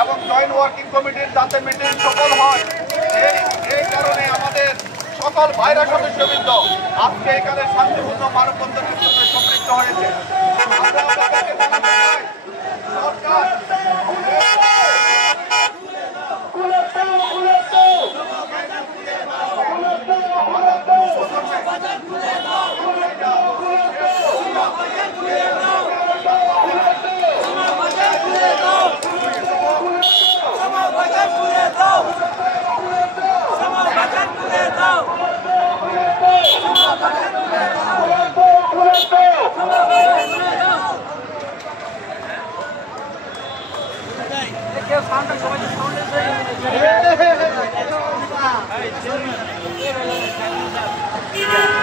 এবং joint working কমিটির যাতে মিটিং সফল হয় এই কারণে আমাদের সকল ভাইরা সদস্যবৃন্দ আজকে এখানে শান্তিপূর্ণ মানববন্ধনের জন্য সম্পৃক্ত হয়েছে। সবাই